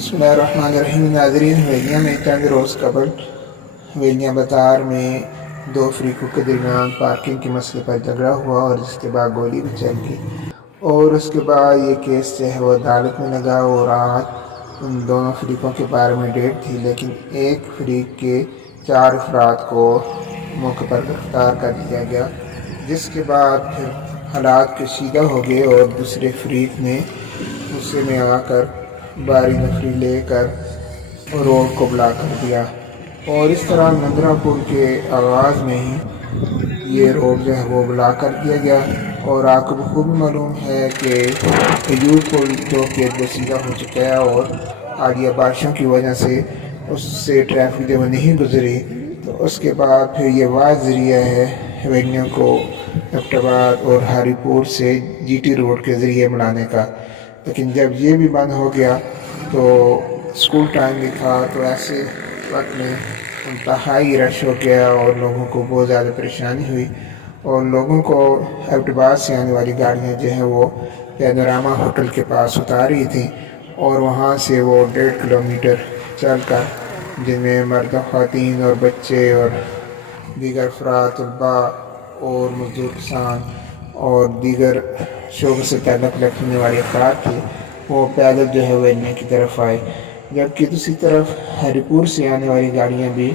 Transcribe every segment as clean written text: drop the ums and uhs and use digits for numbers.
بسم اللہ الرحمن الرحیم۔ ناظرین، حویلیہ میں چند روز قبل حویلیہ بازار میں دو فریقوں کے درمیان پارکنگ کے مسئلے پر جھگڑا ہوا اور جس کے بعد گولی بھی چل گئی، اور اس کے بعد یہ کیس جو ہے وہ عدالت میں لگا اور آج ان دونوں فریقوں کے بارے میں ڈیٹ تھی، لیکن ایک فریق کے 4 افراد کو موقع پر گرفتار کر لیا گیا، جس کے بعد پھر حالات کشیدہ ہو گئے اور دوسرے فریق نے غصے میں آ کر باری نفری لے کر روڈ کو بلاک کر دیا، اور اس طرح نندرا پل کے آغاز میں ہی یہ روڈ جو ہے وہ بلاک کر دیا گیا۔ اور آپ کو بخوبی معلوم ہے کہ ایوب پل جو کہ بسیدہ ہو چکا ہے اور حالیہ بارشوں کی وجہ سے اس سے ٹریفک جو نہیں گزری، تو اس کے بعد پھر یہ واحد ذریعہ ہے حویلیوں کو ایبٹ آباد اور ہاری پور سے جی ٹی روڈ کے ذریعے بنانے کا، لیکن جب یہ بھی بند ہو گیا تو اسکول ٹائم بھی تھا، تو ایسے وقت میں انتہائی رش ہو گیا اور لوگوں کو بہت زیادہ پریشانی ہوئی، اور لوگوں کو ایبٹ آباد سے آنے والی گاڑیاں جو ہیں وہ پینوراما ہوٹل کے پاس اتار رہی تھیں، اور وہاں سے وہ 1.5 کلومیٹر چل کر، جن میں مرد و خواتین اور بچے اور دیگر افراد، طلباء اور مزدور کسان اور دیگر شعبوں سے تعلق رکھنے والے افراد تھے، وہ پیدل جو ہے حویلیوں کی طرف آئے، جبکہ دوسری طرف ہری پور سے آنے والی گاڑیاں بھی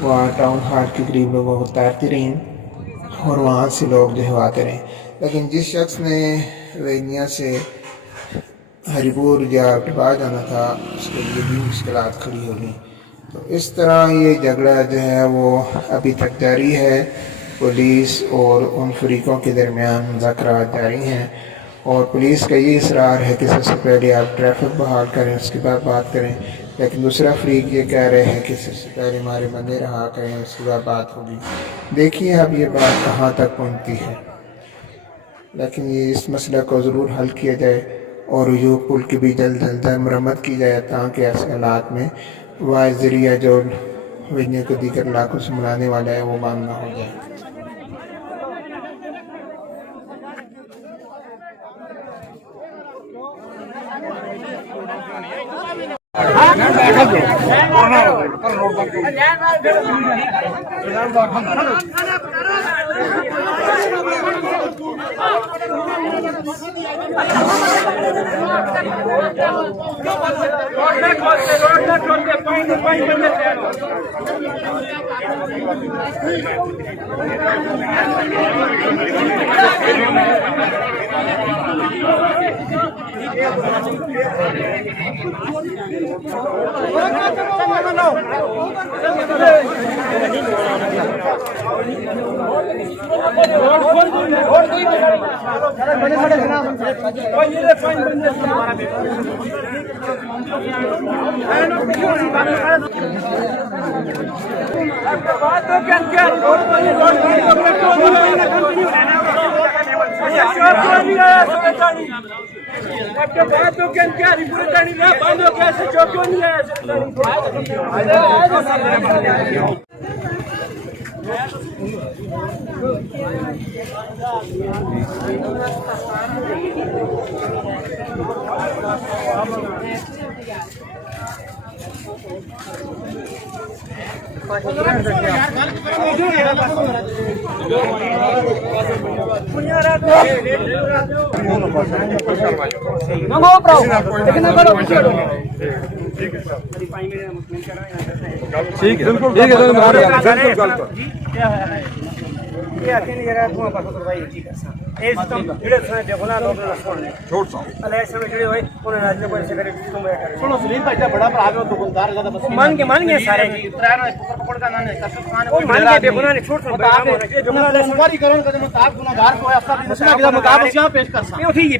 وہاں ٹاؤن ہال کے قریب لوگوں کو اتارتی رہیں اور وہاں سے لوگ جو ہے آتے رہے، لیکن جس شخص نے حویلیوں سے ہری پور یا ایبٹ آباد جانا تھا اس کے لیے بھی مشکلات کھڑی ہو گئیں۔ تو اس طرح یہ جھگڑا جو ہے وہ ابھی تک جاری ہے، پولیس اور ان فریقوں کے درمیان مذاکرات جاری ہیں، اور پولیس کا یہ اصرار ہے کہ سب سے پہلے آپ ٹریفک بحال کریں، اس کے بعد بات کریں، لیکن دوسرا فریق یہ کہہ رہے ہیں کہ سب سے پہلے ہمارے بندے رہا کریں، اس کے بعد بات ہوگی۔ دیکھیے اب یہ بات کہاں تک پہنچتی ہے، لیکن یہ اس مسئلہ کو ضرور حل کیا جائے اور ایوب پل کی بھی جلد از جلد مرمت کی جائے، تاکہ ایسے حالات میں واحد ذریعہ جو حویلیوں کو دیگر علاقوں سے ملانے والا ہے وہ بند نہ ہو جائے۔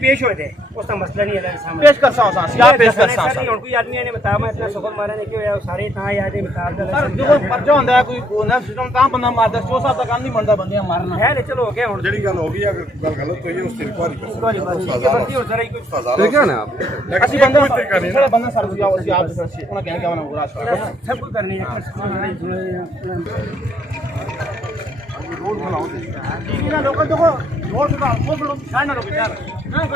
پیش ہوئے تھے اس کا مسئلہ نہیں ہے پیش کر سا پیش کر سا کوئی آدمی نے بتایا میں اتنا سفر مارا نہیں کہ سارے تھا یاد ہے مثال دا دیکھو پرچہ ہوندا ہے کوئی نہ سسٹم تا بندہ ماردا شو صاحب دا کام نہیں بندا بندے مارنا ہے چلو ہو گیا ہن جڑی گل ہو گئی اگر گل غلط ہوئی اس طریقے ٹھیک ہے نا اسی بندہ نہیں بندہ سر دیا اسی آپ سے انہاں کہنے کیا ہونا سب کچھ کرنی ہے روڈ بناؤ ٹھیک ہے نا لوگ دیکھو روڈ بناؤ وہ سائن نہ روکو یار Kau